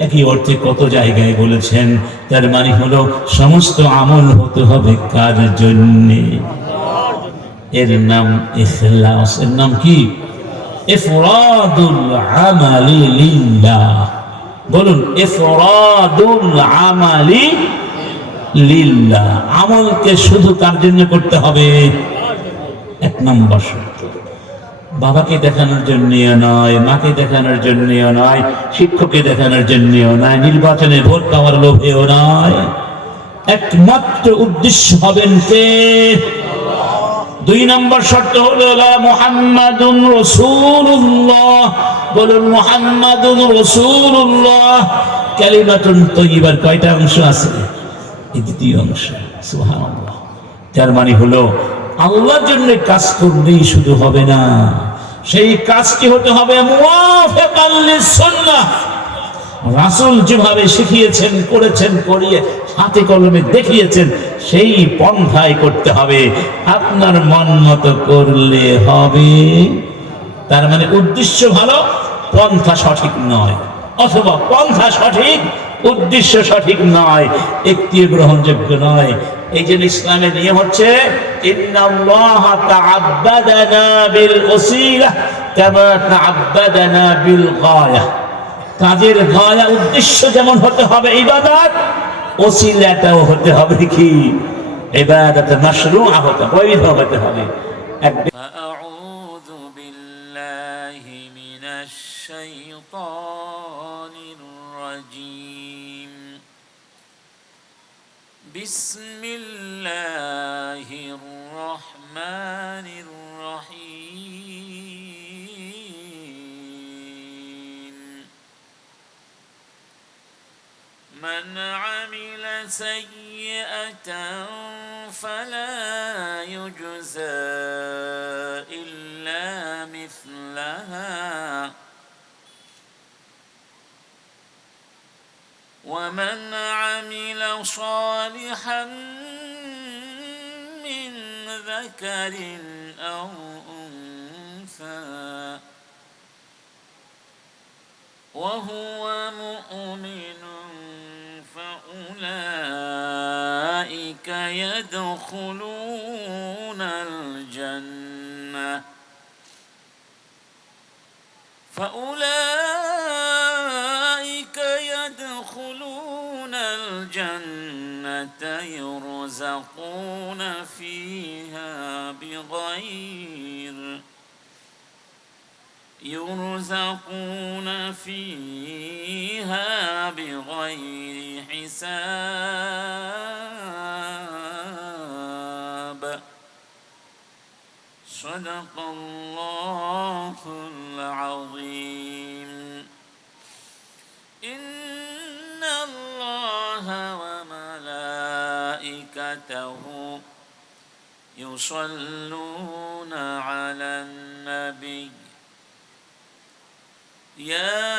একই অর্থে কত জায়গায় বলেছেন। তার মানে হলো সমস্ত আমল হতে হবে কার জন্যে? এর নাম ইখলাস। এর নাম কি? ইফরাদুল আমালি লিল্লাহ। বলুন, ইফরাদুল আমালি লিল্লাহ। আমলকে শুধু কার জন্য করতে হবে? এক নম্বর শর্ত। বাবাকে দেখানোর জন্যও নয়, মাকে দেখানোর জন্যও নয়, শিক্ষককে দেখানোর জন্যও নয়, নির্বাচনে ভোট পাওয়ার লোভেও নয়। একমাত্র উদ্দেশ্য হবেন কে? দুই নম্বর শর্ত হলো লা মুহাম্মাদুর রাসূলুল্লাহ। বলুন মুহাম্মাদুর রাসূলুল্লাহ। কালিমাতুন তাইয়্যিবার কয়টা অংশ আছে? এই দ্বিতীয় অংশ। সুবহানাল্লাহ। তার মানে হলো আল্লাহর জন্য কাজ করলেই শুধু হবে না, সেই কাজটি হতে হবে মুওয়াফিকান লিস-সুন্নাহ। রাসূল যেভাবে শিখিয়েছেন, করেছেন, করিয়ে হাতে কলমে দেখিয়েছেন, সেই পন্থায় করতে হবে। আপনার মন মতো করলে হবে। তার মানে উদ্দেশ্য ভালো, পন্থা সঠিক নয়, অথবা পন্থা সঠিক, উদ্দেশ্য সঠিক নয়, একটিও গ্রহণযোগ্য নয়। এই জন্য ইসলামের নিয়ম হচ্ছে ইন্নাল্লাহ তাআব্বাদানা বিল ওসিলা কামা তাআব্বাদানা বিল গায়া। কাজের গায়া, উদ্দেশ্য যেমন হতে হবে ইবাদত, ওসিলাটাও হতে হবে কি? ইবাদত মাশরুআ হতে, বৈধ হতে হবে। আউযু বিল্লাহি মিনাশ শাইতানির রাজীম। বিসমিল্লাহির রহমানির রহিম। মান আমিলা সাইয়্যাতান ফালা ইউজজা ইল্লা মিসলাহা ومن عمل صالحا من ذكر أو أنثى وهو مؤمن فأولئك يدخلون الجنة يدخلون الجنة يرزقون فيها بغير حساب. صدق الله العظيم. إن الله وملائكته يصلون على النبي يا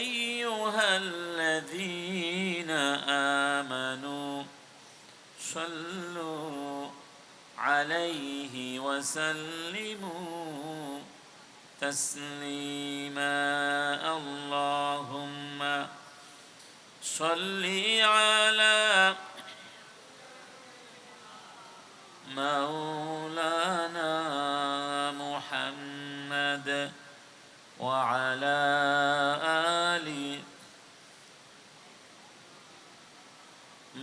أيها الذين آمنوا صلوا عليه وسلموا تسليما. اللهم صل على مولانا محمد وعلى آل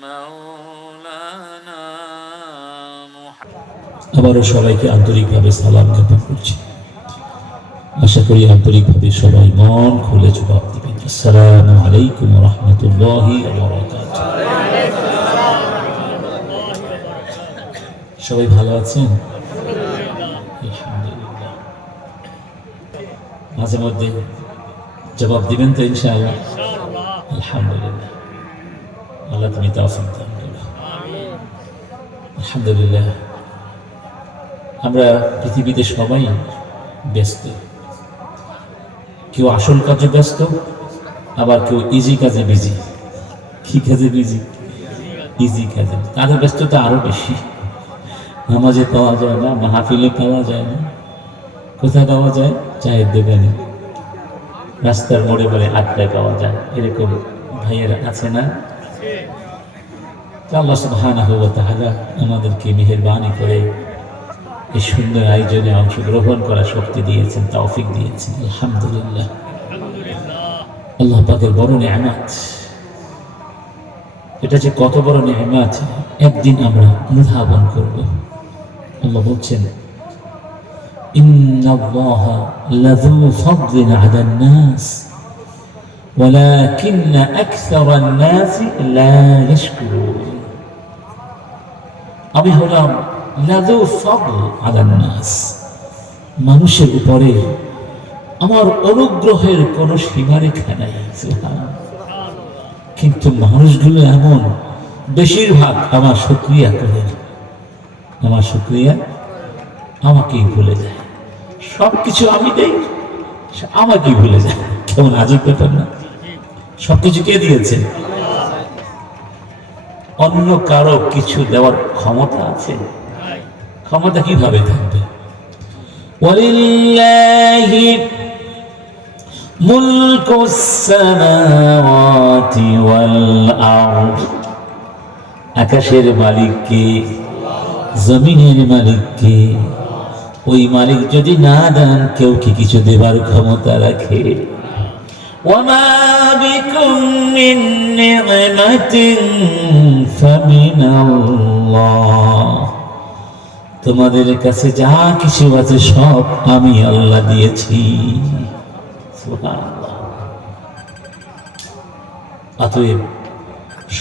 مولانا محمد. আবারও সবাইকে আন্তরিকভাবে সালাম জ্ঞাপন করছি। আশা করি আন্তরিকভাবে সবাই মন খুলে জবাব দিবেন। আসসালামু আলাইকুম ওয়া রাহমাতুল্লাহি ওয়া বারাকাতুহু। সবাই ভালো আছেন? আলহামদুলিল্লাহ। মাঝে মধ্যে জবাব দিবেন তো ইনশাআল্লাহ? আলহামদুলিল্লাহ। আল্লাহ তুমি তৌফিক দান করো। আলহামদুলিল্লাহ। আমরা পৃথিবীতে সবাই ব্যস্ত, কেউ আসল কাজে ব্যস্ত, আবার কেউ ইজি কাজে বিজি। কি কাজে বিজি? ইজি কাজে। তাদের ব্যস্ততা আরো বেশি। নামাজে পাওয়া যায় না, মাহফিলে পাওয়া যায় না, কোথায় পাওয়া যায়? চায়ের দোকানে। রাস্তার মোড়ে মোড়ে আড্ডা পাওয়া যায়, এরকম ভাইয়েরা আছে না? তো আল্লাহ সুবহানাহু ওয়া তাআলা আমাদেরকে মেহেরবানি করে এই সুন্দর আয়োজনে অংশগ্রহণ করার শক্তি দিয়েছেন, তৌফিক দিয়েছেন। আলহামদুলিল্লাহ, আল্লাহ পাকের বড় নিয়ামত। এটা যে কত বড় নিয়ামত একদিন আমরা অনুধাবন করব। আল্লাহ বলছেন, ইন্নাল্লাহা লাযু ফাদলিন আলান নাস ওয়ালাকিন্না আকসারান নাসি লা ইয়াশকুরুন। আমি হলাম লাযু ফাদল আলান নাস, মানুষের উপরে আমার অনুগ্রহের কোনো সীমারেখা নাই। সুবহানাল্লাহ। কিন্তু মানুষগুলো এমন, বেশিরভাগ আমার শুকরিয়া করে না, আমার শুকরিয়া আমাকেই ভুলে যায়। সবকিছু আমি দেই, আমাকেই ভুলে যায়। কেমন আজব ব্যাপার না? সবকিছু কে দিয়েছে? অন্য কারো কিছু দেওয়ার ক্ষমতা আছে? ক্ষমতা কিভাবে থাকবে? ওয়ালিল্লাহি মুলকুস সামাওয়াতি ওয়াল আরদ। আকাশের মালিক কে? জমিনের মালিক কে? ওই মালিক যদি না দেন, কেউ কি কিছু দেবার ক্ষমতা রাখে? ওয়ামা বিকুম মিন নি'মাতিন ফামিনাল্লাহ। তোমাদের কাছে যা কিছু আছে সব আমি আল্লাহ দিয়েছি। সুবহানাল্লাহ। অতএব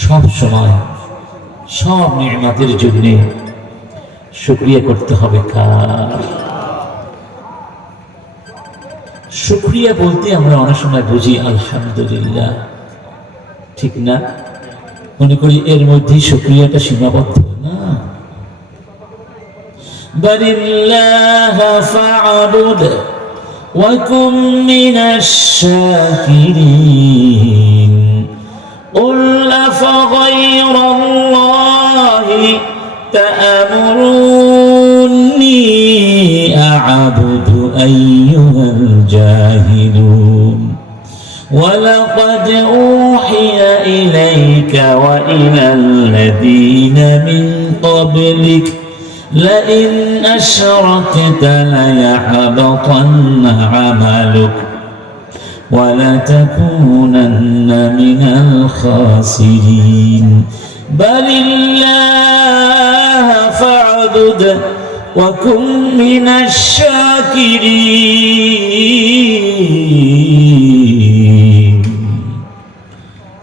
সব সময় সব নিয়ামতের জন্য শুকরিয়া করতে হবে কার? শুকরিয়া বলতে আমরা অনেক সময় বুঝি আলহামদুলিল্লাহ, ঠিক না? মনে করি এর মধ্যেই শুকরিয়াটা সীমাবদ্ধ না। বালিল্লাহ ফা'বুদ ওয়া কুম মিনাশ শাকিরিন। কুল আফাগায়রাল্লাহি تأمروني أعبد أيها الجاهلون ولقد أوحي إليك وإلى الذين من قبلك لئن أشركت ليحبطن عملك ولتكونن من الخاسرين بل الله فاعبد وكن من الشاكرين।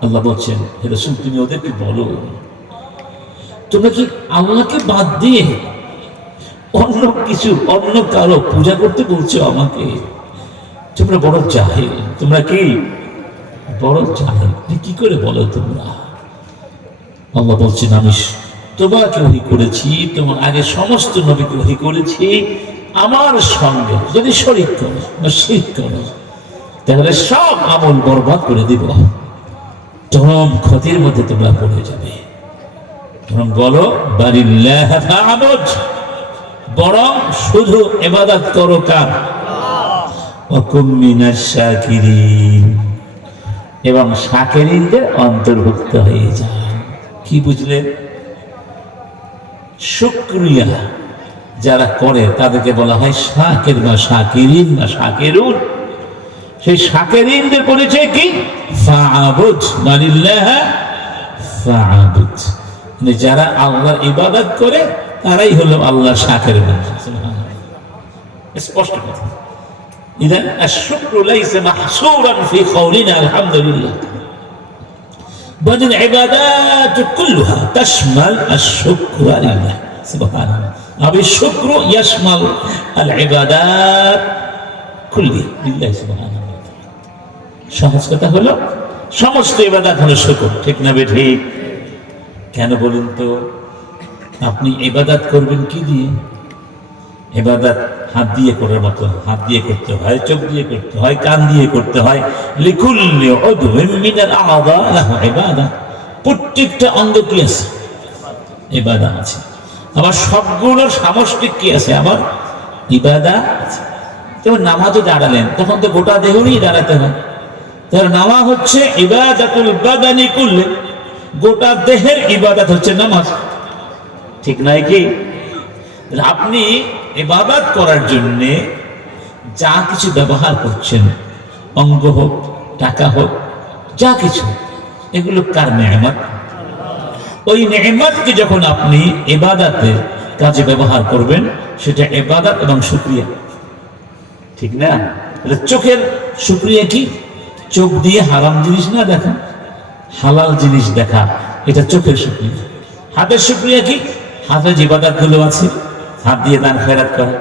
আল্লাহ বলছেন, হে রাসূল তুমি ওদেরকে বলো, তোমরা কি আল্লাহকে বাদ দিয়ে অন্য কিছু, অন্য কারো পূজা করতে বলছো আমাকে? তোমরা বড় জাহেল। তোমরা কি বড় জাহেল? কি করে বলো তোমরা? আল্লাহ বলছেন, আমি তোমাকে ওহী করেছি, তোমার আগে সমস্ত নবীকে ওহী করেছি আমার সঙ্গে যদি শরীক করো বা শিরক করো, তাহলে সব আমল বরবাদ করে দিব, চরম ক্ষতির মধ্যে তোমরা পড়ে যাবে। তখন বলো বালিল্লাহ ফা'বুদ, বরং শুধু ইবাদত করো কার? ওয়া কুম মিনাশ শাকিরিন, এবং শাকিরিনদের অন্তর্ভুক্ত হয়ে যাও। কি বুঝলেন? শুকরিয়া যারা করে তাদেরকে বলা হয় শাকির বা শাকিরিন বা শাকিরুন। সেই শাকিরিনদের পরিচয় কি? ফা'বুদ, বালিল্লাহ ফা'বুদ, মানে যারা আল্লাহর ইবাদত করে তারাই হলো আল্লাহর শাকির। স্পষ্ট কথা। ইদান আশ-শুকরু লাইসা মাহসুরান ফি কওলিনা আলহামদুলিল্লাহ, بل العبادات كلها تشمل الشكر لله سبحانه أبي الشكر يشمل العبادات كلها لله سبحانه وتعالى। সহজ কথা হলো সমস্ত ইবাদত হলো শুকর, ঠিক না ঠিক? কেন বলুন তো? আপনি ইবাদত করবেন কি দিয়ে? ইবাদত হাত দিয়ে করার মতো হাত দিয়ে করতে হয়, চোখ দিয়ে করতে হয়, কান দিয়ে করতে হয়। লিকুল্লি উযউইন মিনাল আ'যা লাহু ইবাদা, প্রত্যেকটা অঙ্গ কি আছে? ইবাদত আছে। আবার সবগুলোর সামষ্টিক কি আছে? আমার ইবাদত আছে। যেমন নামাজে দাঁড়ালেন, তখন তো গোটা দেহ নিয়ে দাঁড়াতে হয়। তার নামা হচ্ছে ইবাদাতুল বাদানি কুল্লি, গোটা দেহের ইবাদত হচ্ছে নামাজ, ঠিক নয় কি? আপনি ইবাদত করার জন্য যা কিছু ব্যবহার করছেন, অঙ্গ হোক, টাকা হোক, যা কিছু, এগুলো কার নেয়ামত? ওই নেয়ামতকে যখন আপনি ইবাদতের কাজে ব্যবহার করবেন, সেটা ইবাদত এবং শুকরিয়া, ঠিক না? চোখের শুকরিয়া কি? চোখ দিয়ে হারাম জিনিস না দেখা, হালাল জিনিস দেখা, এটা চোখের শুকরিয়া। হাতের শুকরিয়া কি? হাতে যে ইবাদতগুলো আছে, হাত দিয়ে দান খয়রাত করা,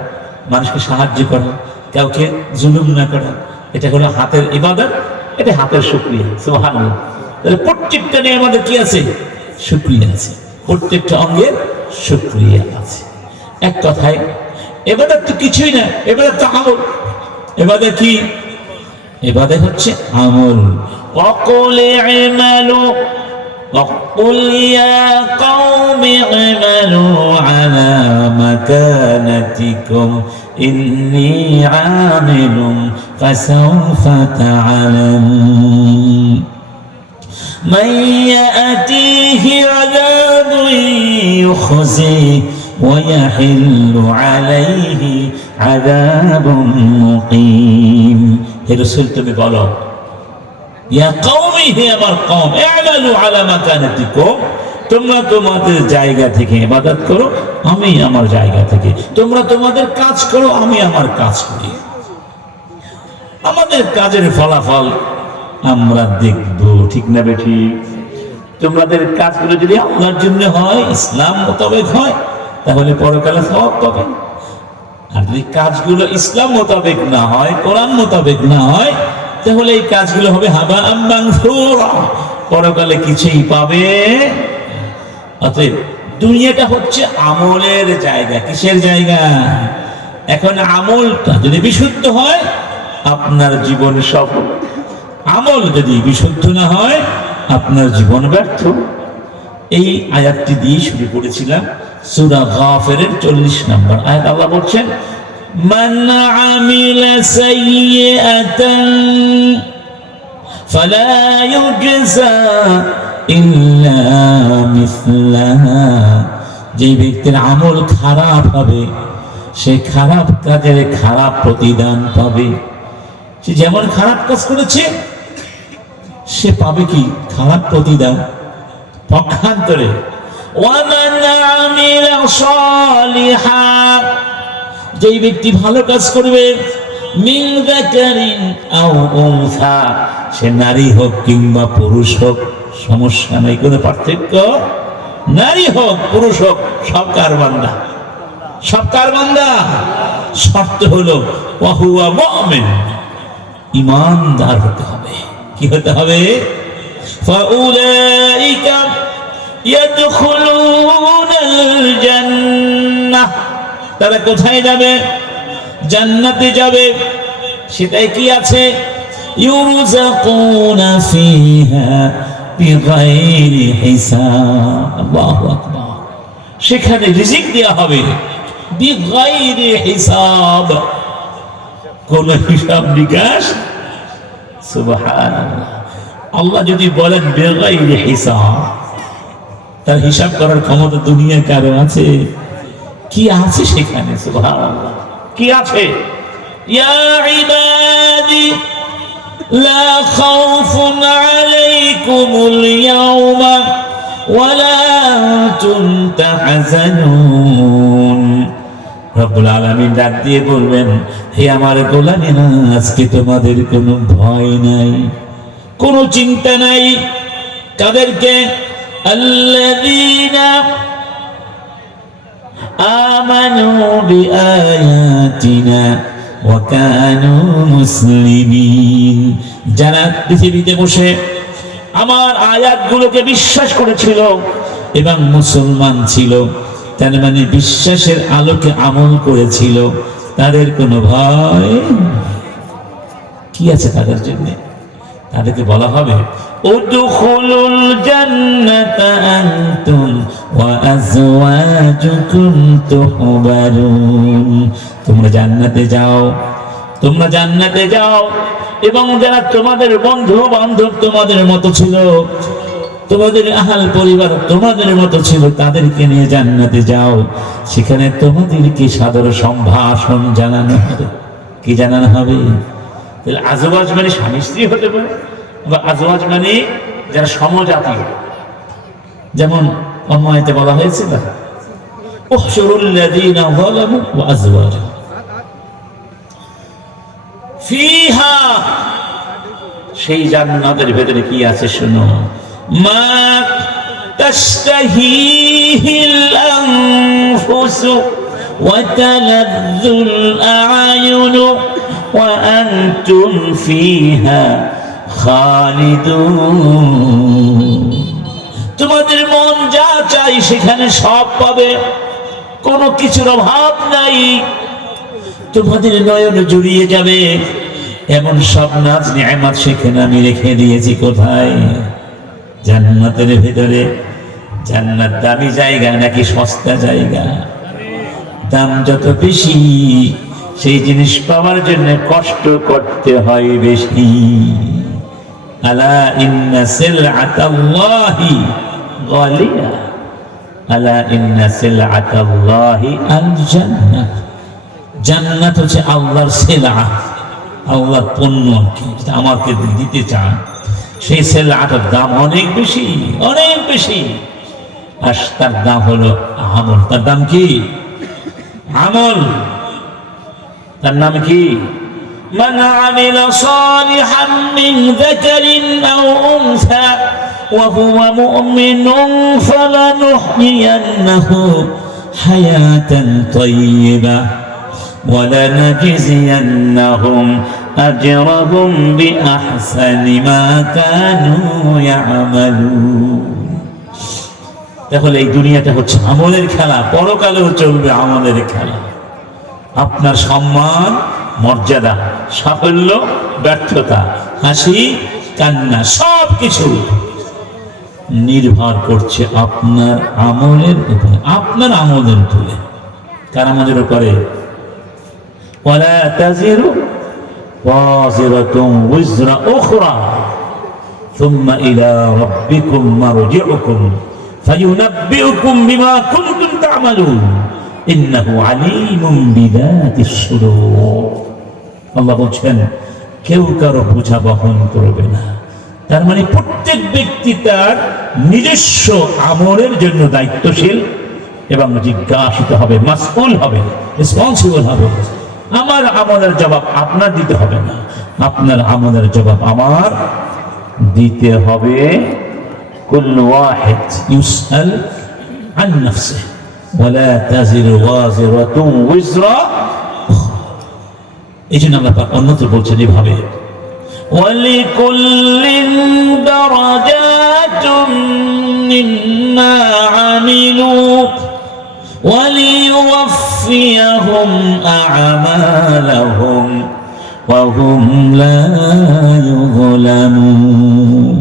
মানুষকে সাহায্য করা, কাউকে জুলুম না করা, এটা হলো হাতের ইবাদত, এটা হাতের শুকরিয়া। সুবহানাল্লাহ। তাহলে প্রত্যেকটা নিয়ে আমাদের কি আছে? শুকরিয়া আছে, প্রত্যেকটা অঙ্গের শুকরিয়া আছে। এক কথায় ইবাদত তো কিছুই না, ইবাদত তো আমল। ইবাদত কি? ইবাদত হচ্ছে আমল। ওয়াকুল ইমালু وقل يا قوم اعملوا على مكانتكم إني عامل فسوف تعلمون من يأتيه عذاب يخزيه ويحل عليه عذاب مقيم। হে রাসূল, তুমি বলো, ইয়া কওমি, হে আমার কওম, ই'মালু আলা মাকানাতিকুম, তোমরা তোমাদের জায়গা থেকে ইবাদত করো, আমি আমার জায়গা থেকে, তোমরা তোমাদের কাজ করো, আমি আমার কাজ করি। আমাদের কাজের ফলাফল আমরা দেখব, ঠিক না বেঠি? তোমাদের কাজগুলো যদি আল্লাহর জন্য হয়, ইসলাম মোতাবেক হয়, তাহলে পরকালে সওয়াব পাবে। আর যদি কাজগুলো ইসলাম মোতাবেক না হয়, কোরআন মোতাবেক না হয়, তাহলে এই কাজগুলো হবে হাবাআম মানসুরা, পরকালে কিছুই পাবে। অতএব দুনিয়াটা হচ্ছে আমলের জায়গা। কিসের জায়গা? এখন আমলটা যদি বিশুদ্ধ হয়, আপনার জীবন সফল। আমল যদি বিশুদ্ধ না হয়, আপনার জীবন ব্যর্থ। এই আয়াতটি দিয়ে শুরু করেছিলাম, সূরা গাফিরের 40 নম্বর আয়াত। আল্লাহ বলছেন, মান আমিলা সাইয়্যাতান ফালা ইউজজা ইল্লা মিসলাহা। যে ব্যক্তির আমল খারাপ হবে, সে খারাপ কাজের খারাপ প্রতিদান পাবে। সে যেমন খারাপ কাজ করেছে, সে পাবে কি? খারাপ প্রতিদান। পক্ষান্তরে ওয়ামান আমিলা সালিহা, যেই ব্যক্তি ভালো কাজ করবে, মিন যাকারিন আও উনসা, সে নারী হোক কিংবা পুরুষ হোক, সমস্যা নাই, কোনো পার্থক্য। নারী হোক পুরুষ হোক, সব কার বান্দা, সব কার বান্দা। শর্ত হলো ওয়া হুয়া মুমিন, ঈমানদার হতে হবে। কি হতে হবে? ফাউলাইকা ইয়াদখুলুনাল জান্নাহ, তারা কোথায় যাবে? জান্নাতে যাবে। সেটাই কি আছে? ইউরযাকুনা ফিহা বিগাইরি হিসাব। আল্লাহু আকবার। সেখানে রিজিক দেয়া হবে বিগাইরি হিসাব, কোন হিসাব নিকাশ। সুবহানাল্লাহ। আল্লাহ যদি বলেন বিগাইরি হিসাব, তার হিসাব করার ক্ষমতা দুনিয়া কারো আছে? কি আছে সেখানে? সুবহানাল্লাহ। কি আছে? ইয়া ইবাদি লা খাউফুন আলাইকুমুল ইয়াওমা ওয়ালা আনতুম তাহজানুন। রব্বুল আলামিন ডাক দিয়ে বলবেন, হে আমার গোলামেরা, আজকে তোমাদের কোনো ভয় নাই, কোনো চিন্তা নাই। কাদেরকে? আল্লাযীনা আমানু বিআয়াতিনা ওয়া কানু মুসলিমিন, যারা পৃথিবীতে বসে আমার আয়াতগুলোকে বিশ্বাস করেছিল এবং মুসলমান ছিল, তার মানে বিশ্বাসের আলোকে আমল করেছিল, তাদের কোনো ভয় কি আছে তাদের জন্য? তাদেরকে বলা হবে উদখুলুল জান্নাতা আনতুম ওয়া আজওয়াজুকুম তুহবারুন, তোমরা জান্নাতে যাও, তোমরা জান্নাতে যাও এবং যারা তোমাদের বন্ধু বান্ধব তোমাদের মতো ছিল, তোমাদের আহাল পরিবার তোমাদের মতো ছিল, তাদেরকে নিয়ে জান্নাতে যাও। সেখানে তোমাদেরকে সাদর সম্ভাষণ জানানো হবে। কি জানানো হবে? তাহলে আজওয়াজ মানে স্বামী স্ত্রী হতে পারে, বা আজওয়াজ মানে যারা সমজাতীয়, যেমন অন্য আয়াতে বলা হয়েছিল উহশুরুল লাযীনা যালামু ওয়া আজওয়াজুহুম ফিহা। সেই জান্নাতের ভেতরে কি আছে শুনো, মা তাশতাহিহিল আনফুসু ওয়া তালাযযুল আ'য়ুনু ওয়া আনতুম ফিহা খালিদুন। তোমাদের মন যা চাই সেখানে সব পাবে, কোনো কিছুর অভাব নাই। তোমাদের নয়ন জুড়িয়ে যাবে এমন সব নাজ নিয়ামত সেখানে আমি রেখে দিয়েছি। কোথায়? জান্নাতের ভেতরে। জান্নাত দামি জায়গা নাকি সস্তা জায়গা? দাম যত বেশি সেই জিনিস পাওয়ার জন্য কষ্ট করতে হয় বেশি। আলা ইন্না সিলআতাল্লাহি গালিয়া, আলা ইন্না সিলআতাল্লাহি আল জান্নাহ। জান্নাত হচ্ছে আল্লাহর সিলআ, আল্লাহর পণ্য, যেটা আমাকে দিতে চান। সেই সিলআটার দাম অনেক বেশি, অনেক বেশি। আর তার দাম হলো আমল। তার দাম কি? আমল। তার নাম কি? মান আমিলা সালিহান মিন যাকারিন আও উনসা ওয়া হুয়া মুমিনুন ফালানুহইয়ান্নাহু হায়াতান তাইয়্যিবা ওয়া লানাজজিয়ান্নাহুম আজরাহুম বিআহসানি মা কানু ইয়ামালুন। তাহলে এই দুনিয়াটা হচ্ছে আমলের খেলা, পরকালেও চলবে আমলের খেলা। আপনার সম্মান, মর্যাদা, সাফল্য, ব্যর্থতা, হাসি, কান্না সব কিছু নির্ভর করছে আপনার আমলের উপরে, আপনার আমলের উপরে। কার আমলের উপরে? ওয়ালা তাজিরু ওয়াজিরাতুন উযরা উখরা সুম্মা ইলা রাব্বিকুম মারজিউকুম ফায়ুনাব্বিউকুম বিমা কুনতুম তা'মালুন ইন্নাহু আলীমুম বিযাতিস সুদূর। আল্লাহ বলছেন কেউ কারো বোঝা বহন করবে না। তার মানে প্রত্যেক ব্যক্তি তার নিজস্ব আমলের জন্য দায়িত্বশীল এবং জিজ্ঞাসিত হবে, মাসউল হবে, রেসপন্সিবল হবে। আমার আমলের জবাব আপনার দিতে হবে না, আপনার আমলের জবাব আমার দিতে হবে। কুল্লু ওয়াহিদ ইউসআল আন নাফসিহি ওয়ালা তাজিরু ওয়াজিরাতুন উযরা উখরা। এই জন্য আল্লাহ পাক অন্যত্র বলছেন এভাবে, ওয়ালিকুল্লিন দারাজাতুম মিম্মা আমিলু ওয়ালিউওয়াফিয়াহুম আ'মালাহুম ওয়া হুম লা ইউযলামুন।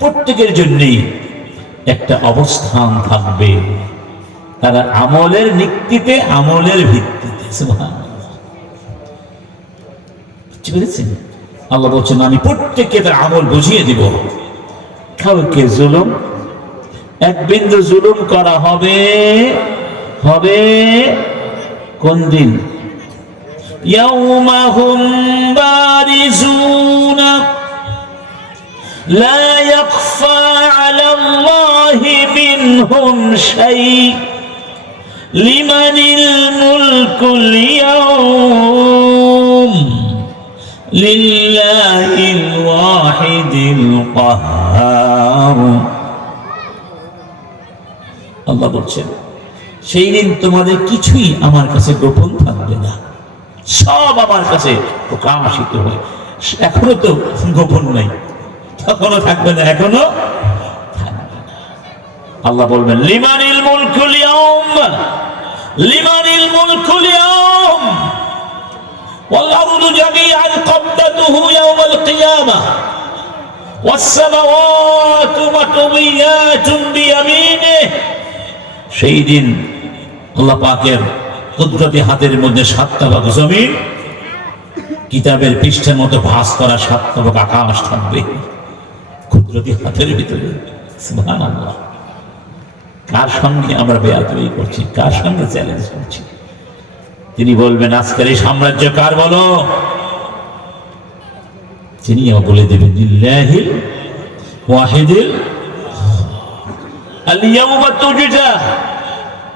প্রত্যেকের জন্যই একটা অবস্থান থাকবে, তারা আমলের নিক্তিতে, আমলের ভিত্তিতে। সুবহানাল্লাহ। বুঝতে পেরেছেন? আল্লাহ বলছেন আমি প্রত্যেককে তার আমল বুঝিয়ে দিব। কাউকে জুলুম, এক বিন্দু জুলুম করা হবে হবে কোন দিন? ইয়াউমা হুম বারিজুনা লা ইয়াখফা আলাল্লাহি মিনহুম শাই লিমানিল মুলকুল ইয়াউম লিল্লাহিল ওয়াহিদিল কাহ্হার। আল্লাহ বলছেন সেই দিন তোমাদের কিছুই আমার কাছে গোপন থাকবে না, সব আমার কাছে প্রকাশিত হয়। এখনো তো গোপন নাই, তখনও থাকবে না, এখনো থাকবে না। আল্লাহ বলবেন লিমানিল মুলকুল ইয়াউম, লিমানিল মুলকুল ইয়াউম ওয়াল আরদু জামিআন ক্বাবদাতুহু ইয়াওমাল কিয়ামাহ ওয়াস সামাওয়াতু মাতউইয়াতুন বিয়ামিনিহি। সেই দিন আল্লাহ পাকের কুদরতি হাতের মধ্যে 7টা ভাগ জমিন কিতাবের পৃষ্ঠের মতো ভাস করা সাতবক আকাশ থাকবে কুদরতি হাতের ভিতরে। সুবহানাল্লাহ। কার সঙ্গে আমরা বেয়াদবি করছি, কার সঙ্গে চ্যালেঞ্জ করছি? তিনি বলবেন আজকের এই সাম্রাজ্য কার বলো? তিনিও বলে দেবেন লিল্লাহিল ওয়াহিদিল। আল-ইয়াওমা তুজজা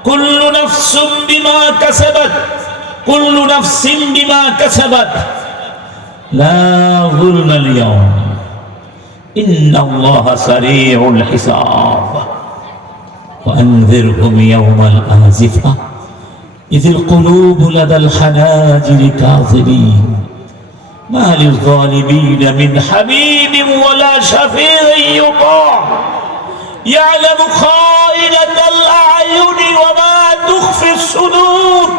কুল্লু নাফসিন বিমা কাসাবাত, কুল্লু নাফসিন বিমা কাসাবাত লা যুলমা আল-ইয়াওম ইন্নাল্লাহা সারিউল হিসাব ওয়া আনযিরহুম ইয়াওমাল আযিফা ইযিল কুলুবু লাদাল হানাজিরি কাযিবিন মা লিল-যালিমিনা মিন হামীমিন ওয়ালা শাফী'in ইউতা' ইয়া'লামু খাইনাতাল আ'য়ুনি ওয়া মা তুখফিস সুদূর।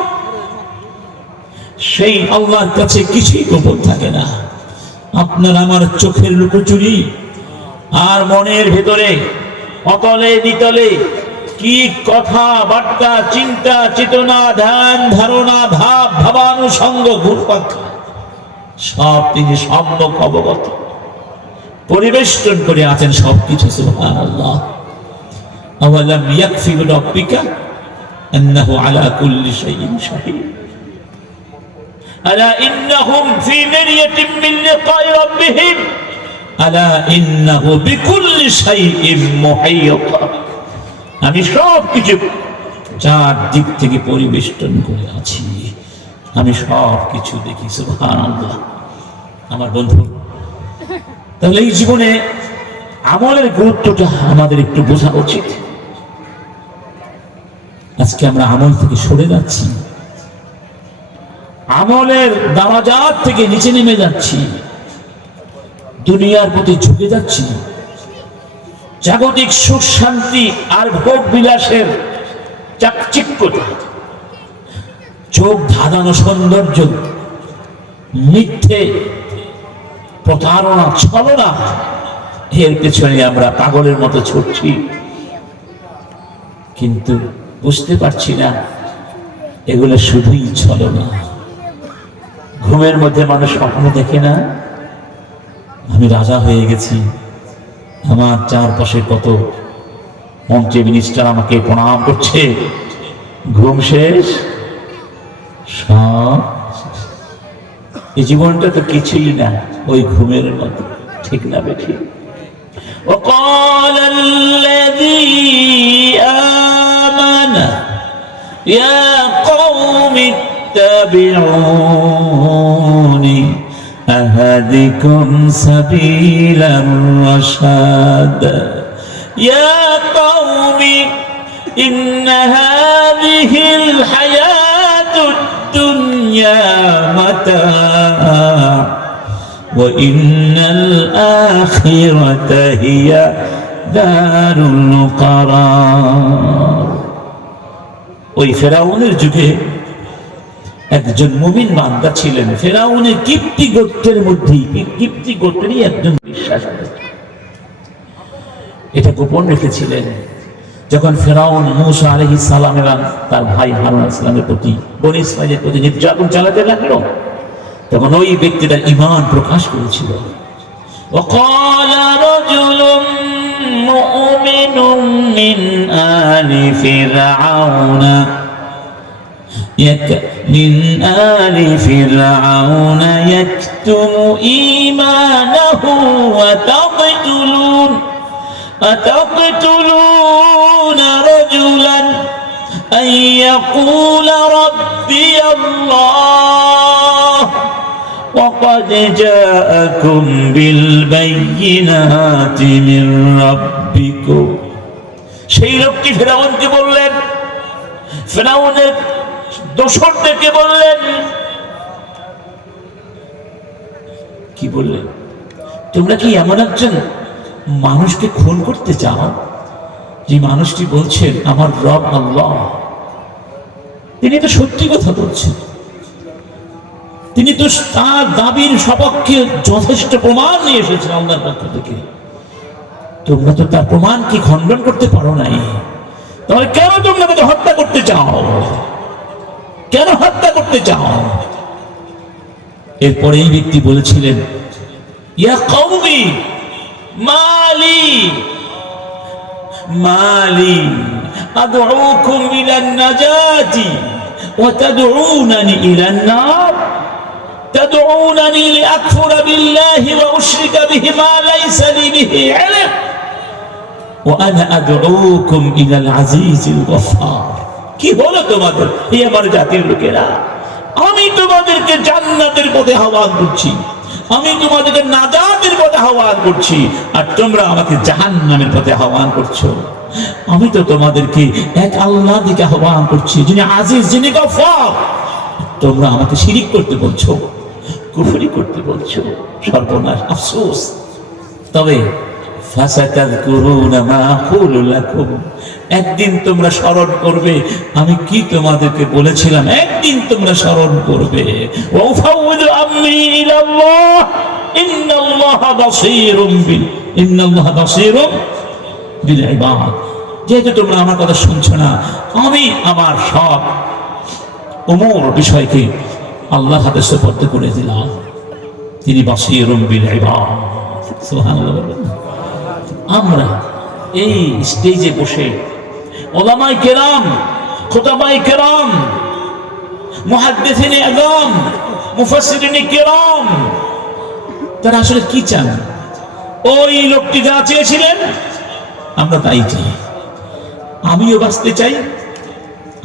সেই আল্লাহর কাছে কিছুই গোপন থাকে না। আপনার আমার চোখের লুকোচুরি আর মনের ভেতরে অতলে নিতলে কি কথা বার্তা, চিন্তা চেতনা, ধ্যান ধারণা, ভাব ভাবানুষঙ্গ ঘুরপাক সব তিনি সম্যক অবগত, পরিবেষ্টন করে আছেন সবকিছু। সুবহানাল্লাহ। আওয়ালাম ইয়াকফি বিরাব্বিকা আন্নাহু আলা কুল্লি শাইইন শাহীদ আলা ইন্নাহুম ফি মিরয়াতিন মিন লিকাই রাব্বিহিম আলা ইন্নাহু বিকুল্লি শাইইন মুহীত। আমি সব কিছু চার দিক থেকে পরিবেষ্টন করে আছি, আমি সব কিছু দেখি। সুবহানাল্লাহ। আমার বন্ধু, তাহলে এই জীবনে আমলের গুরুত্বটা আমাদের একটু বোঝা উচিত। আজকে আমরা আমল থেকে সরে যাচ্ছি, আমলের দারাজাত থেকে নিচে নেমে যাচ্ছি, দুনিয়ার প্রতি ঝুঁকে যাচ্ছি, জাগতিক সুখ শান্তি আর ভোগ বিলাসের চাকচিক্যতা, চোখ ধাঁধানো সৌন্দর্য, মিথ্যে প্রতারণা, ছলনা, এর পেছনে আমরা পাগলের মতো ছুটছি, কিন্তু বুঝতে পারছি না এগুলো শুধুই ছলনা। ঘুমের মধ্যে মানুষ স্বপ্ন দেখে না আমি রাজা হয়ে গেছি, আমার চারপাশে কত মন্ত্রী মিনিস্টার আমাকে প্রণাম করছে, ঘুম শেষ, সব এই জীবনটা তো কিছুই না, ওই ঘুমের মতো। ঠিক না বেঠি? وقال الذي آمن يا قوم اتبعوني أهدكم سبيل الرشاد يا قوم إن هذه الحياة الدنيا متاع وإن الآخرة هي دار القرار। ওই ফেরাউনের যুগে একজন মুমিন বান্দা ছিলেন, ফেরাউনের কিপ্তি গোত্রের মধ্যে, কিপ্তি গোত্রেরই একজন বিশ্বাস করেন, এটা গোপন রেখেছিলেন। যখন ফেরাউন মূসা আলাইহিস সালাম এবং তার ভাই হারুন আলাইহিস সালামের প্রতি, বনী ইসরাঈলের প্রতি নির্যাতন চালাতে লাগলো, তখন ওই ব্যক্তিটার ঈমান প্রকাশ করেছিল। وقال رجل مؤمن من آل فرعون يكتم إيمانه أتقتلون رجلا أن يقول ربي الله وقد جاءكم بالبينات من ربكم। সেই লোকটি ফেরাউনকে বললেন, ফেরাউনের দোসরদেরকে বললেন, কি বললেন? তোমরা কি এমন একজন মানুষকে খুন করতে চাও যে মানুষটি বলছেন আমার রব আল্লাহ? তিনি তো সত্যি কথা বলছেন, তিনি তো তার দাবির সপক্ষে যথেষ্ট প্রমাণ নিয়ে এসেছেন আল্লাহর পক্ষ থেকে। তোমরা তো তার প্রমাণ কি খণ্ডন করতে পারো নাই, তাহলে কেন তোমরা তাকে হত্যা করতে চাও? কেন হত্যা করতে চাও? এরপরে এই ব্যক্তি বলেছিলেন, ইয়া কওমি মালি মালি আদউকুম ইলান নাজাতি ওয়া তাদউনানি ইলান নার تدعونني لأكفر بالله وأشرك به ما ليس لي به علم وأنا أدعوكم إلى العزيز الغفار কি হলো তোমাদের এই আমার জাতির লোকেরা? আমি তোমাদেরকে জান্নাতের পথে আহ্বান করছি, আমি তোমাদেরকে নাজাতের পথে আহ্বান করছি, আর তোমরা আমাকে জাহান্নামের পথে আহ্বান করছো। আমি তো তোমাদেরকে এক আল্লাহ দিকে আহ্বান করছি, যিনি আজিজ, যিনি গফফার। তোমরা আমাকে শিরিক করতে বলছো, কুফরি করতে বলছো। সর্বনাশ, আফসোস। তবে ফাসাতাযকুরুনা মা আকুলু লাকুম, একদিন তোমরা স্মরণ করবে আমি কি তোমাদেরকে বলেছিলাম, একদিন তোমরা স্মরণ করবে। ওয়া উফাউযু আমরি ইলাল্লাহ ইন্নাল্লাহা বাসীরুম বিল ইবাদ। যেহেতু তোমরা আমার কথা শুনছো না, আমি আমার সব উমর বিষয়কে আল্লাহর হাতে সুপর্দ করে দিলাম। তিনি বাসীরুম বিল ইবাদ। সুবহানাল্লাহ। আমরা এই স্টেজে বসে উলামায়ে কেরাম, খুতাবায়ে কেরাম, মুহাদ্দিসিনে আযম, মুফাসসিরিনে কেরাম, তারা আসলে কি চান? ওই লোকটি যা চেয়েছিলেন আমরা তাই চাই। আমিও বাঁচতে চাই,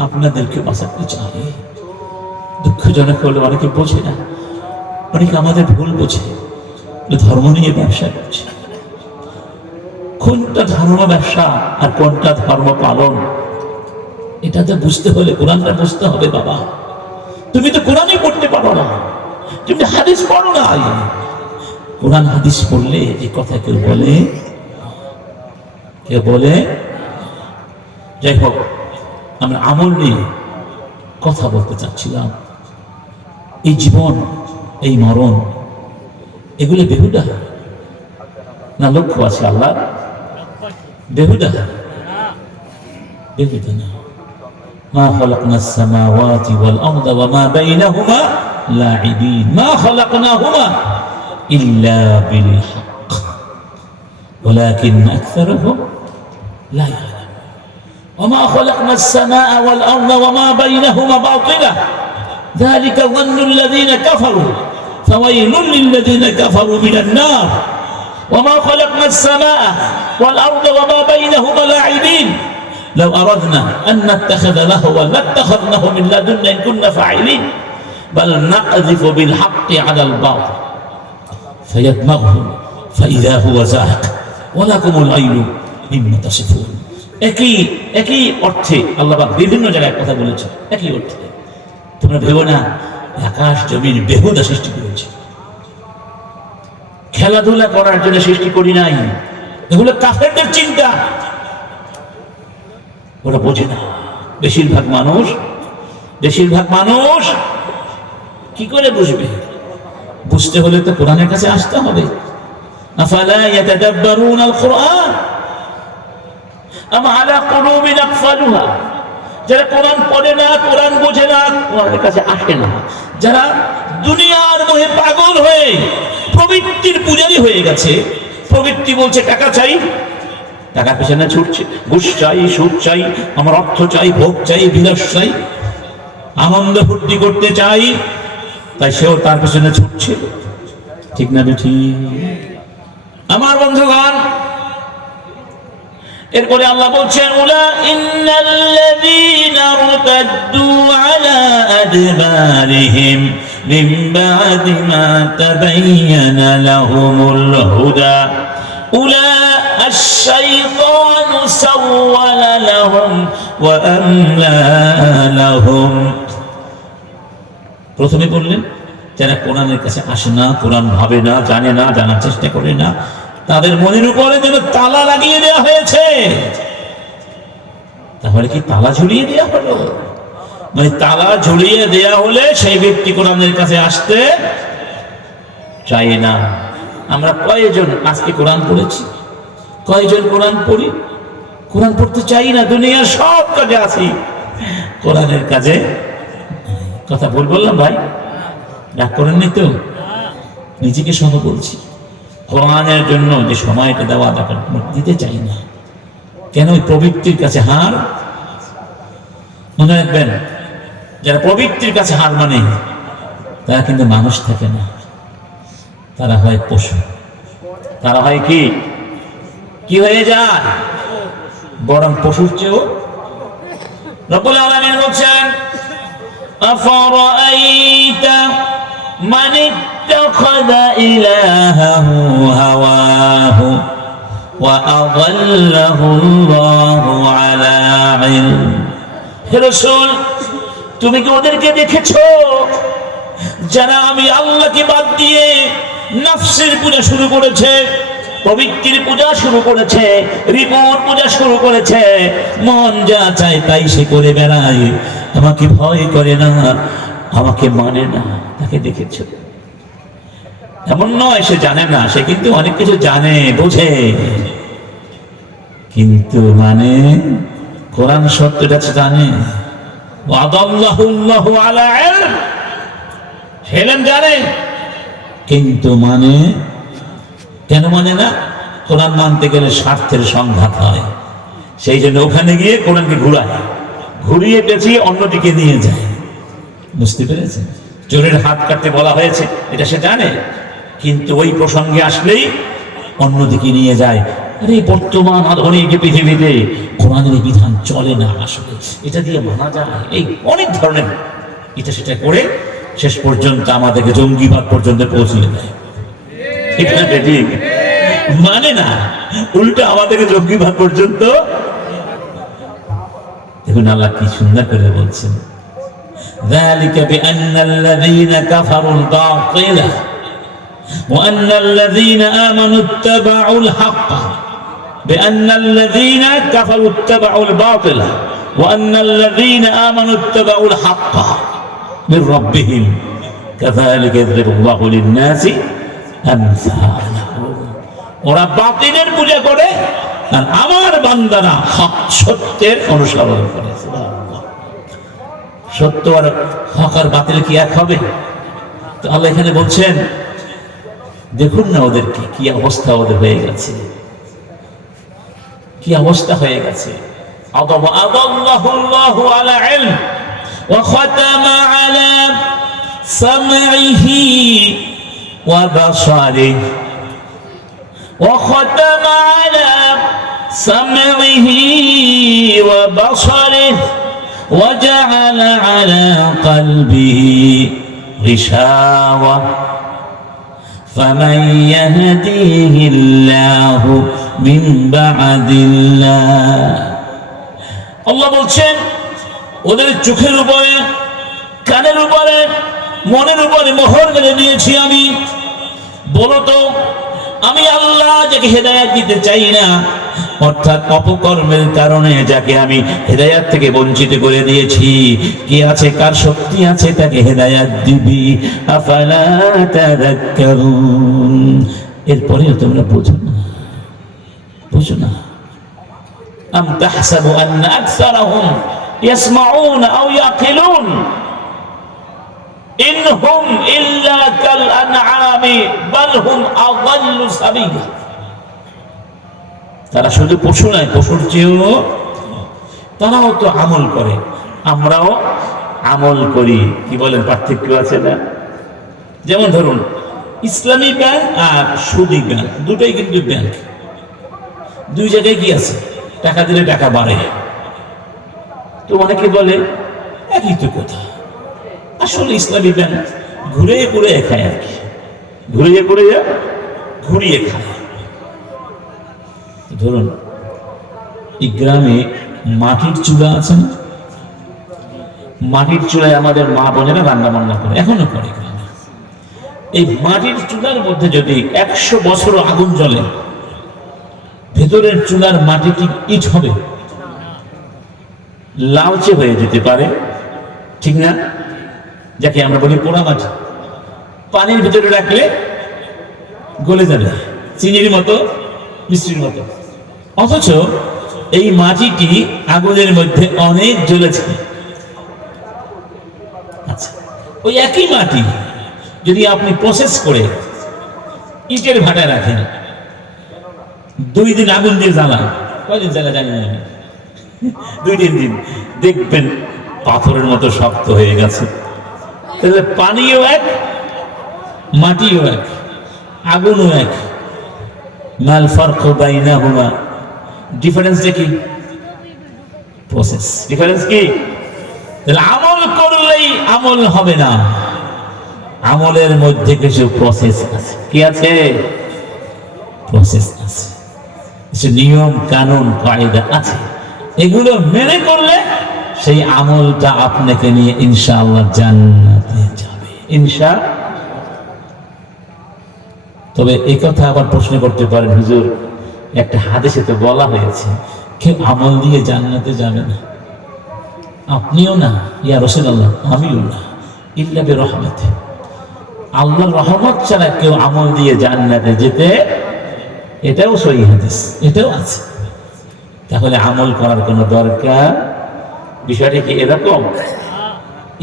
আপনাদেরকে বাঁচাতে চাই। দুঃখজনক হলো অনেকে বোঝে না, অনেকে আমাদের ভুল বোঝে, ধর্ম নিয়ে ব্যবসা করছে। কোনটা ধর্ম ব্যবসা আর কোনটা ধর্ম পালন, এটা তো বুঝতে হলে কোরআনটা বুঝতে হবে। বাবা, তুমি তো কোরআনই পড়তে পারো না, তুমি হাদিস পড়ো না। কোরআন হাদিস পড়লে এই কথা কেউ বলে? কেউ বলে? যাই হোক, আমরা আমল নিয়ে কথা বলতে চাচ্ছিলাম। এই জীবন, এই মরণ, এগুলো বেহুদা না লক্ষ্য আছে আল্লাহ? বেহুদা, বেহুদা না। মা খালাকনাস সামাওয়াতি ওয়াল আরদা ওয়া মা বাইনাহুমা লাঈবিন, মা খালাকনাহুমা ইল্লা বিল হক ওয়ালাকিন আকসারুহুম লা ইয়ালামুন। ওয়া মা খালাকনাস সামাআ ওয়াল আরদা ওয়া মা বাইনাহুমা বাতিলা যালিকা যান্নু আল্লাযীনা কাফারু ফাওয়াইলুল লিল্লাযীনা কাফারু মিনান নার। وما خلقنا السماء والأرض وما بينهما لاعبين لو أردنا أن نتخذ لهوا لاتخذناه من لدنا إن كنا فاعلين بل نقذف بالحق على الباطل فيدمغه فإذا هو زاهق ولكم العين مما تصفون। একই অর্থে আল্লাহ পাক বিভিন্ন জায়গায় কথা বলেছে। একই অর্থে তোমরা ভেবো না আকাশ জমিন বেহুদা সৃষ্টি করেছে, খেলাধুলা করার জন্য সৃষ্টি করি নাই। এগুলো কাফেরদের চিন্তা, ওরা বোঝে না। বেশিরভাগ মানুষ কি করে বুঝবে? বুঝতে হলে তো কোরআনের কাছে আসতে হবে। আফালা ইয়াতাদাব্বারুনাল কুরআন আম আলা কুলুবিন আকফালুহা। যারা কোরআন পড়ে না, কোরআন বোঝে না, কোরআনের কাছে আসে না, যারা দুনিয়ার মোহে পাগল হয়ে প্রবৃত্তির পূজারী হয়ে গেছে, প্রবৃত্তি বলছে টাকা চাই, টাকার পেছনে ছুটছে, ঘুষ চাই, সুদ চাই, আমার অর্থ চাই, ভোগ চাই, বিলাস চাই, আনন্দ ফুর্তি করতে চাই, তাই সেও তার পেছনে ছুটছে। ঠিক না ঠিক? আমার বন্ধুগণ, এরপরে আল্লাহ বলছেন উলা ইন্নাল্লাযীনা ইরতাদ্দু আলা আদবারিহিম মিন বা'দি মা তাবায়্যানা লাহুমুল হুদা উলা আশ-শাইতানু সাওয়ালা লাহুম ওয়া আমলা লাহুম। প্রথমে বললেন যারা কোরআনের কাছে আসে না, কোরআন ভাবে না, জানে না, জানার চেষ্টা করে না, তাদের মনের উপরে যেন তালা লাগিয়ে দেওয়া হয়েছে। তাহলে কি তালা ঝুলিয়ে দেওয়া হলো? মানে তালা ঝুলিয়ে দেওয়া হলে সেই ব্যক্তি কোরআনের কাছে আসতে চায় না। আমরা কয়জন আজকে কোরআন পড়েছি? কয়জন কোরআন পড়ি? কোরআন পড়তে চাই না, দুনিয়ার সব কাজে আছি, কোরআনের কাজে। কথা ভুল বললাম ভাই? রাগ করেননি তো? নিজেকে সহ বলছি, কোরআনের জন্য যে সময়টা দেওয়া দরকার দিতে চাই না। কেন? ওই প্রবৃত্তির কাছে হার। মনে রাখবেন, যারা প্রবৃত্তির কাছে হার মানে তারা কিন্তু মানুষ থাকে না, তারা হয় পশু। তারা হয় কি কি হয়ে যায়? বরং পশুর চেয়েও। রব্বুল আলামিন বলছেন, আফারাআইতা মান ইত্তাখাযা ইলাহাহু হাওয়াহু ওয়া আযাল্লাহু আল্লাহু আলা ইলম। হে রাসূল, তুমি কি ওদেরকে দেখেছো যারা আমি আল্লাহকে বাদ দিয়ে নফসের পূজা শুরু করেছে, প্রবৃত্তির পূজা শুরু করেছে, রিপোর্ট পূজা শুরু করেছে, মন যা চায় তাই সে করে বেড়ায়, আমাকে ভয় করে না, আমাকে মানে না। তাকে দেখেছো? এমন নয় সে জানে না, সে কিন্তু অনেক কিছু জানে, বোঝে, কিন্তু মানে কোরআন সত্যটা জানে। ওয়াদাল্লাহু আলা ইলম, হেলেন জানে, কিন্তু মানে কেন মানে না? কোরআন মানতে গেলে স্বার্থের সংঘাত হয়, সেই জন্য ওখানে গিয়ে কোরআনকে ঘুরিয়ে পেঁচিয়ে অন্যদিকে নিয়ে যায়। বুঝতে পেরেছেন? চোরের হাত কাটতে বলা হয়েছে, এটা সে জানে, কিন্তু ওই প্রসঙ্গে আসলেই অন্যদিকে নিয়ে যায়। আরে বর্তমান আধুনিক পৃথিবীতে কোরআনের বিধান চলে না, আসলে এটা দিয়ে মানা যায়, এই অনেক ধরনের এটা সেটা করে শেষ পর্যন্ত আমাদেরকে জঙ্গিবাদ পর্যন্ত পৌঁছিয়ে দেয়। ঠিক না? ঠিক মানে না, উল্টো আমাদেরকে জঙ্গিবাদ পর্যন্ত। দেখুন আল্লাহ কি সুন্দর করে বলছেন, ذلك بأن الذين كفروا الباطل وأن الذين آمنوا اتبعوا الحق بأن الذين كفروا اتبعوا الباطل وأن الذين آمنوا اتبعوا الحق من ربهم كذلك يضرب الله للناس أمثالهم। ওরা বাতিলের পূজা করে আর আমার বান্দারা হক সত্যের অনুসরণ করে। সত্য আর হক আর বাতিল কি এক হবে? তো আল্লাহ এখানে বলছেন, দেখুন না ওদেরকে কি অবস্থা ওদের হয়ে গেছে, কি অবস্থা হয়ে গেছে। আদাল্লাহু আলা ইলম ওয়া খাতামা আলা সামঈহি ওয়া বাসারিহি ওয়া খাতামা আলা সামঈহি ওয়া বাসারিহি ওয়া জাআলা আলা কলবিহি গিশাওয়া فمن يهديه الله من بعد الله। আল্লাহ বলছেন, ওদের চোখের উপরে, কানের উপরে, মনের উপরে মোহর মেরে দিয়েছি আমি। বলো তো, আমি আল্লাহ যাকে হেদায়েত দিতে চাই না, অর্থাৎ অপকর্মের কারণে যাকে আমি হেদায়েত থেকে বঞ্চিত করে দিয়েছি, কি আছে, কার শক্তি আছে তাকে হেদায়েত দিবি। আফালা তাযাক্কারুন। এরপরেও তোমরা বুঝো না। আম তাহসাবু আন্না আকসারাহুম ইয়াসমাউনা আও ইয়াকিলুন ইনহুম ইল্লা কাল আনআমি বাল হুম আযাল্লু সাবিলা। তারা শুধু পশু নয়, পশুর চেয়েও তারাও তো আমল করে, আমরাও আমল করি। কি বলেন, পার্থক্য আছে না? যেমন ধরুন, ইসলামী ব্যাংক আর সুদী ব্যাংক, দুটোই কিন্তু ব্যাংক। দুই জায়গায় কি আছে? টাকা দিলে টাকা বাড়ে। তো অনেকে বলে একই তো কথা। আসলে ইসলামী ব্যাংক ঘুরিয়ে ঘুরিয়ে খায়, আর কি ঘুরিয়ে খায়। ধরুন, এই গ্রামে মাটির চুলা আছে না? মাটির চুলায় আমাদের মা বোনেরা রান্না বান্না করে, এখনো করে গ্রামে। এই মাটির চুলার মধ্যে যদি 100 বছরও আগুন জ্বলে, ভেতরের চুলার মাটি কি ইট হবে? লালচে হয়ে যেতে পারে, ঠিক না? যাকে আমরা বলি পোড়া মাটি। পানির ভিতরে রাখলে গলে যাবে, চিনির মতো, মিষ্টির মতো। অথচ এই মাটিটি আগুনের মধ্যে অনেক জ্বলেছে। আচ্ছা, ওই একই মাটি যদি আপনি প্রসেস করে ইটের ভাটায় রাখেন, 2 দিন আগুন দিয়ে জ্বালান, কয়দিন জ্বালা জানি না, 2-3 দিন দেখবেন পাথরের মতো শক্ত হয়ে গেছে। তাহলে পানিও এক, মাটিও এক, আগুনও এক। মাল ফারক বাইনাহুমা, ডিফারেন্সটা কি? প্রসেস। ডিফারেন্স কি? তাহলে আমল করলেই আমল হবে না, আমলের মধ্যে কিছু প্রসেস আছে। কি আছে? প্রসেস আছে, কিছু নিয়ম কানুন কায়দা আছে। এগুলো মেনে করলে সেই আমলটা আপনাকে নিয়ে ইনশাআল্লাহ জান্নাতে যাবে, ইনশাআল্লাহ। তবে এই কথা আবার প্রশ্ন করতে পারেন, হুজুর একটা হাদিসে তো বলা হয়েছে কেউ আমল দিয়ে জান্নাতে যাবে না। আপনিও না, ইয়া রাসূলুল্লাহ, আমিও না, ইল্লা বিরহমাতে, আল্লাহর রহমত ছাড়া কেউ আমল দিয়ে জান্নাতে যেতে, এটাও সহিহ হাদিস, এটাও আছে। তাহলে আমল করার কোনো দরকার? বিষয়টা কি এরকম?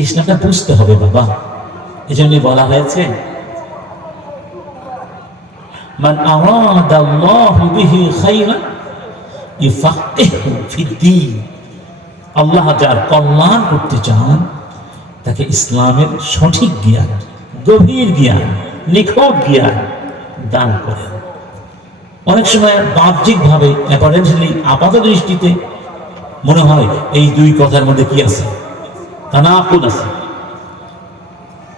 ইসলামটা বুঝতে হবে বাবা। এজন্যই বলা হয়েছে মান আরাদাল্লাহু বিহি খায়রান ইফাক্কিহু ফিদ্দীন। আল্লাহ যার কল্যাণ করতে চান তাকে ইসলামের সঠিক জ্ঞান, গভীর জ্ঞান, নিখুঁত জ্ঞান দান করেন। অনেক সময় বাহ্যিকভাবে অ্যাপারেন্টলি আপাত দৃষ্টিতে মনে হয় এই 2 কথার মধ্যে কি আছে? তানাকুদ আছে,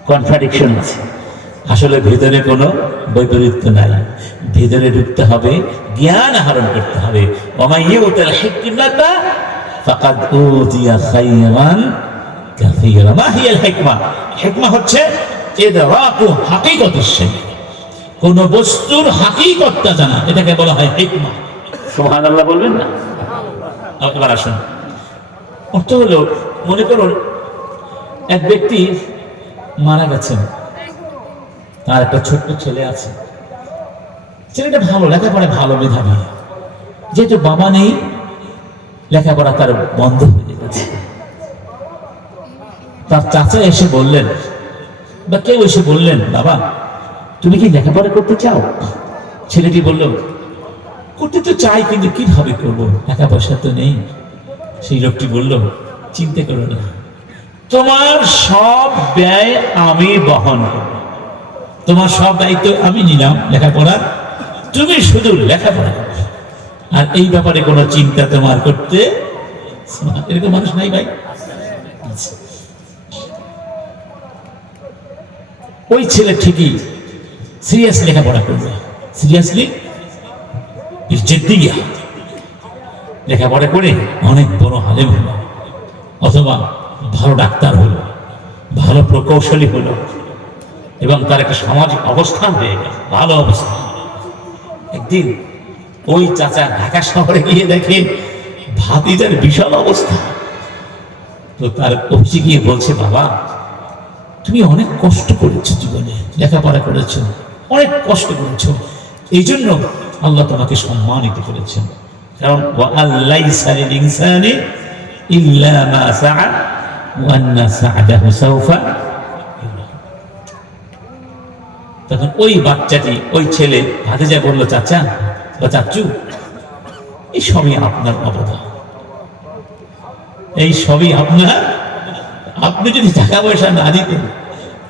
কন্ট্রাডিকশন আছে। আসলে ভেতরে কোনো বৈপরীত্য নাই। ভেতরে ঢুকতে হবে, জ্ঞান আহরণ করতে হবে। ওয়া ইউতাল হিকমাতা ফাকাদ উতিয়া খায়রান কাসীরা। মা হিয়াল হিকমা? হিকমা হচ্ছে ইদরাকু হাকিকাতিশ শাই, কোন বস্তুর হাকিকতটা জানা, এটাকে বলা হয় হিকমা। সুবহানাল্লাহ বলবেন না? এবার আসুন, অর্থ হলো, মনে করুন এক ব্যক্তি মারা গেছেন, তার একটা ছোট্ট ছেলে আছে। ছেলেটা ভালো, লেখাপড়ায় ভালো, মেধাবী। যেহেতু বাবা নেই, লেখাপড়া তার বন্ধ হয়ে গেছে। তার চাচা এসে বললেন, বা কেউ এসে বললেন, বাবা তুমি কি লেখাপড়া করতে চাও? ছেলেটি বলল, করতে তো চাই, কিন্তু কিভাবে করবো, টাকা পয়সা তো নেই। সেই লোকটি বলল, চিন্তা করো না, তোমার সব ব্যয় আমি বহন করব, তোমার সব দায়িত্ব আমি নিলাম লেখাপড়া, তুমি শুধু লেখাপড়া করো, আর এই ব্যাপারে কোনো চিন্তা তোমার করতে। এরকম মানুষ নাই ভাই? ওই ছেলে ঠিকই সিরিয়াস লেখাপড়া করবে, সিরিয়াসলি জিদ্দিয়া লেখাপড়া করে অনেক বড় আলেম হলো, অথবা ভালো ডাক্তার হলো, ভালো প্রকৌশলী হলো, এবং তার একটা সামাজিক অবস্থান হয়ে গেল, ভালো অবস্থান। একদিন ওই চাচা ঢাকা শহরে গিয়ে দেখে ভাতিজার বিশাল অবস্থা। তো তার অফিসে গিয়ে বলছে, বাবা তুমি অনেক কষ্ট করেছো, জীবনে লেখাপড়া করেছো, অনেক কষ্ট করেছো, এই জন্য আল্লাহ তোমাকে সম্মানিত করেছেন। কারণ ওয়ালাইসা লিল ইনসানি ইল্লা মা সাআ ওয়া আন্না সা'দাহু সাওফা। তখন ওই বাচ্চাটি, ওই ছেলে ভাতিজা বলল, চাচা বা চাচু, এই সবই আপনার অবদান, এই সবই আপনার। আপনি যদি টাকা পয়সা না দিতেন,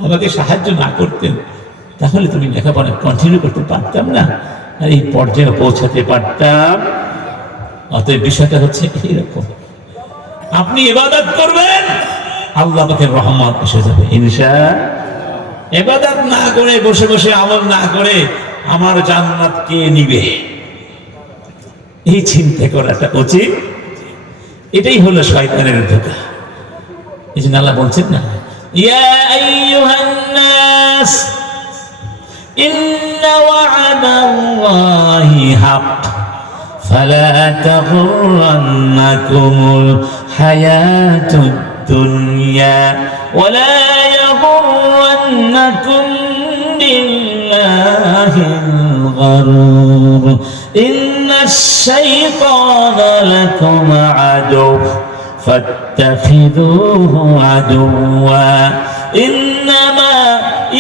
আমাকে সাহায্য না করতেন, তাহলে তুমি লেখাপড়া কন্টিনিউ করতে পারতাম না, আর এই পর্যায়ে পৌঁছাতে পারতাম। অতএব বিষয়টা হচ্ছে এইরকম, আপনি ইবাদত করবেন, আল্লাহ পাকে রহমত এসে যাবে ইনশাআল্লাহ। ইবাদত না করে, বসে বসে আমল না করে আমার জান্নাত কে নিবে, এই চিন্তা করাটা উচিত। এটাই হলো শয়তানের ধোঁকা। এই জন্য আল্লাহ বলছেন না, ইয়া আইয়ুহান নাস ইন্না ওয়া'দাল্লাহি হাক্ক ফালা তাগুররান্নাকুমুল হায়াতুদ দুনিয়া ওয়ালা ইয়াগুররান্নাকুম বিল্লাহিল গরুর ইন্নাশ শাইতানা লাকুম আদুও্বুন فاتخذوه عدوا إنما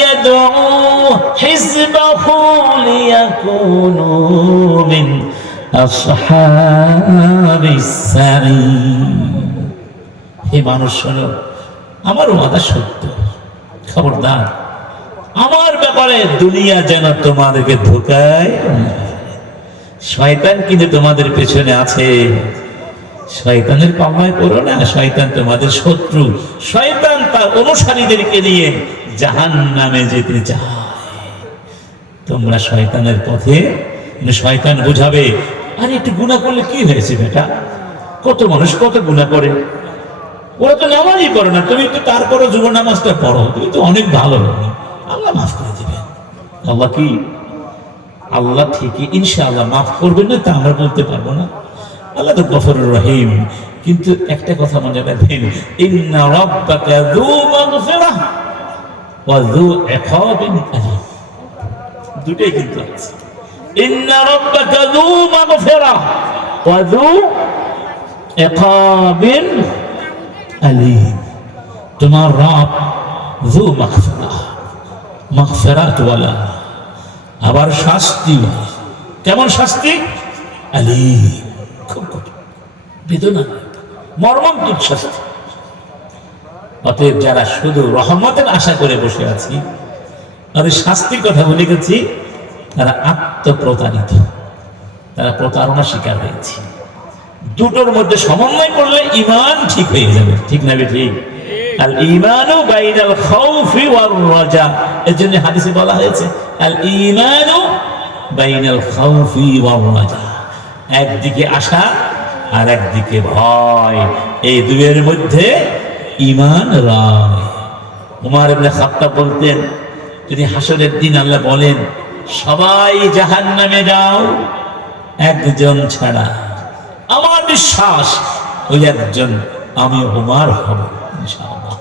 يدعو حزبه ليكونوا من أصحاب السعير হে মানুষ শোনো, আমার ওয়াদা সত্য, খবরদার আমার ব্যাপারে দুনিয়া যেন তোমাদেরকে ধোঁকায়। শয়তান কিন্তু তোমাদের পেছনে আছে, শয়তানের পাল্লায় পড়ো না, শয়তান তোমাদের শত্রু। শয়তান তার অনুসারীদেরকে নিয়ে জাহান্নামে যেতে চায়। তোমরা শয়তানের পথে, শয়তান বুঝাবে আরে একটু গুনাহ করলে কি হয়েছে বেটা, কত মানুষ কত গুনাহ করে, ওরা তো নামাজই পড়ে না, তুমি তো তারপরও জুমার নামাজটা পড়ো, তুমি তো অনেক ভালো, আল্লাহ মাফ করে দিবেন। আল্লাহ কি, আল্লাহ ঠিকই ইনশাআল্লাহ মাফ করবেন না তা আমরা বলতে পারবো না, আল্লাহ তো গফুরুর রহিম। কিন্তু একটা কথা মনে রাখবেন, ইন্না রাব্বাকা যু মাগফিরাহ ওয়া যু ইকাবিন আলিম, দুটোই কিন্তু আছে। ইন্না রাব্বাকা যু মাগফিরাহ ওয়া যু ইকাবিন আলিম, তোমার রব যু মাগফিরাহ, মাগফিরাত ওয়ালা, আবার শাস্তি, কেমন শাস্তি, আলিম, খুব কঠিন, বেদনা, মর্মান্তিক শাস্তি। অতএব যারা শুধু রহমতের আশা করে বসে আছি আর শাস্তির কথা বলে গেছি, তারা আত্মপ্রতারিত, তারা প্রতারণা শিকার হয়েছে। দুটোর মধ্যে সমন্বয় করলে ঈমান ঠিক হয়ে যাবে, ঠিক না ঠিক? আল ঈমানু বাইনাল খাউফি ওয়ার রাজা, এজন্য হাদিসে বলা হয়েছে আল ঈমানু বাইনাল খাউফি ওয়ার রাজা, একদিকে আশা আর একদিকে ভয়, এই দুয়ের মধ্যে ঈমান রায়। উমর ইবনে খাত্তাব বলতেন, যদি হাসরের দিন আল্লাহ বলেন সবাই জাহান্নামে যাও একজন ছাড়া, আমার বিশ্বাস ওই একজন আমি উমর হব ইনশাআল্লাহ।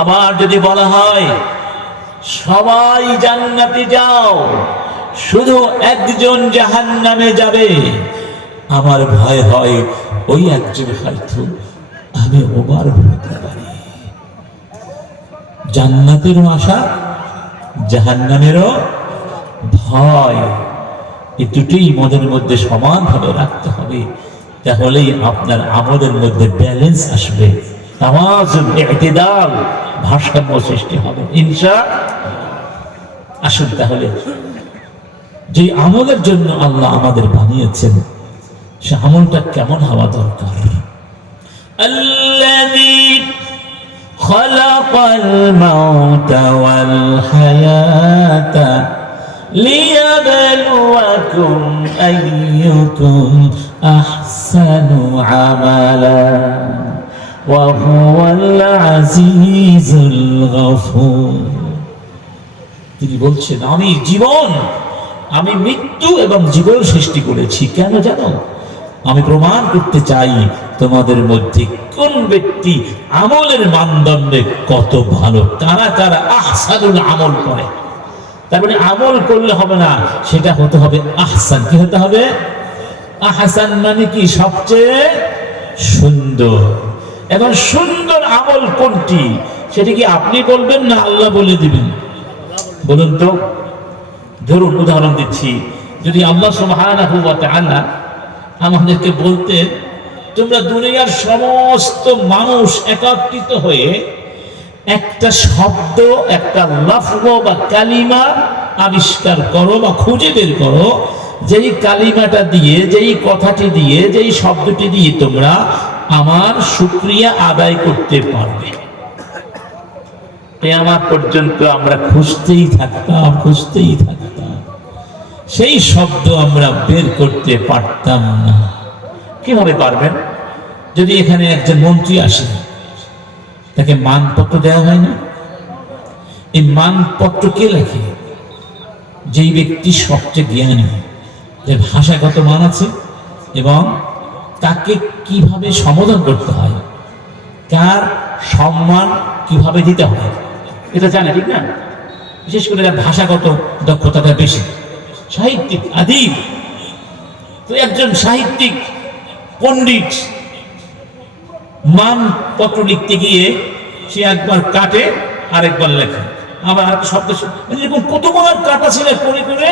আবার যদি বলা হয় সবাই জান্নাতে যাও শুধু একজন জাহান্নামে যাবে, আমার ভয় হয় ওই একজন হয়তো আমি উমর হতে পারি। জান্নাতের আশা, জাহান্নামেরও ভয়, এই দুটোই মনের মধ্যে সমানভাবে রাখতে হবে, তাহলেই আপনার আমলের মধ্যে ব্যালেন্স আসবে, তাওয়াজুন, ইতিদাল, ভারসাম্য সৃষ্টি হবে ইনশাআল্লাহ। আসুন তাহলে যে আমলের জন্য আল্লাহ আমাদের বানিয়েছেন সে আমলটা কেমন হওয়া দরকার। আল্লাযী খালাকাল মাউতা ওয়াল হায়াতা লিয়াবলুয়াকুম আইয়ুকুম আহসানু আমালা ওয়া হুয়াল আজিজুল গফুর। তিনি বলছেন আমি জীবন, আমি মৃত্যু এবং জীবন সৃষ্টি করেছি, কেন জানো? আমি প্রমাণ করতে চাই তোমাদের মধ্যে কোন ব্যক্তি আমলের মানদণ্ডে কত ভালো, কারা কারা আহসানুল আমল করে। তার মানে আমল করলে হবে না, সেটা হতে হবে আহসান। কি হতে হবে? আহসান মানে কি? সবচেয়ে সুন্দর। এবং সুন্দর আমল কোনটি সেটা কি আপনি বলবেন না আল্লাহ বলে দিবেন? বলুন তো। ধরুন উদাহরণ দিচ্ছি, যদি আল্লাহ সুবহানাহু ওয়া তাআলা আমাদেরকে বলতেন তোমরা দুনিয়ার সমস্ত মানুষ একত্রিত হয়ে একটা শব্দ, একটা লফজ বা কালিমা আবিষ্কার করো বা খুঁজে বের করো, যেই কালিমাটা দিয়ে, যেই কথাটি দিয়ে, যেই শব্দটি দিয়ে তোমরা আমার শুকরিয়া আদায় করতে পারবে, কিয়ামত পর্যন্ত আমরা খুঁজতেই থাকতাম, খুঁজতেই থাকতাম, সেই শব্দ আমরা বের করতে পারতাম না। কিভাবে পারবেন? যদি এখানে একজন মন্ত্রী আসে, তাকে মানপত্র দেওয়া হয় না? এই মানপত্র কে লেখে? যেই ব্যক্তি সবচেয়ে জ্ঞানী, এর ভাষাগত মান আছে এবং তাকে কিভাবে সম্বোধন করতে হয়, কার সম্মান কিভাবে দিতে হয়, এটা জানে, ঠিক না? বিশেষ করে তার ভাষাগত দক্ষতাটা বেশি। সাহিত্যিক, আদিব, তো একজন সাহিত্যিক পণ্ডিত মানপত্র লিখতে গিয়ে সে একবার কাটে আরেকবার লেখে। আবার একটা শব্দ এরকম কতবার কাটা ছেলে করে করে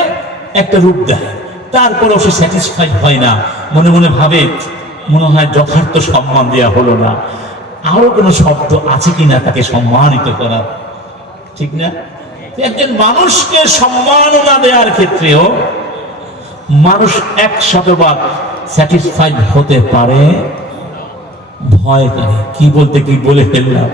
একটা রূপ দেয়, তারপরেও সে স্যাটিসফাইড হয় না, মনে মনে ভাবে মনে হয় যথার্থ সম্মান দেওয়া হলো না, আরো কোনো শব্দ আছে কিনা তাকে সম্মানিত করার, ঠিক না? একজন মানুষকে সম্মাননা দেওয়ার ক্ষেত্রেও মানুষ 100বার স্যাটিসফাইড হতে পারে, ভয় করে কি বলতে কি বলে ফেললাম।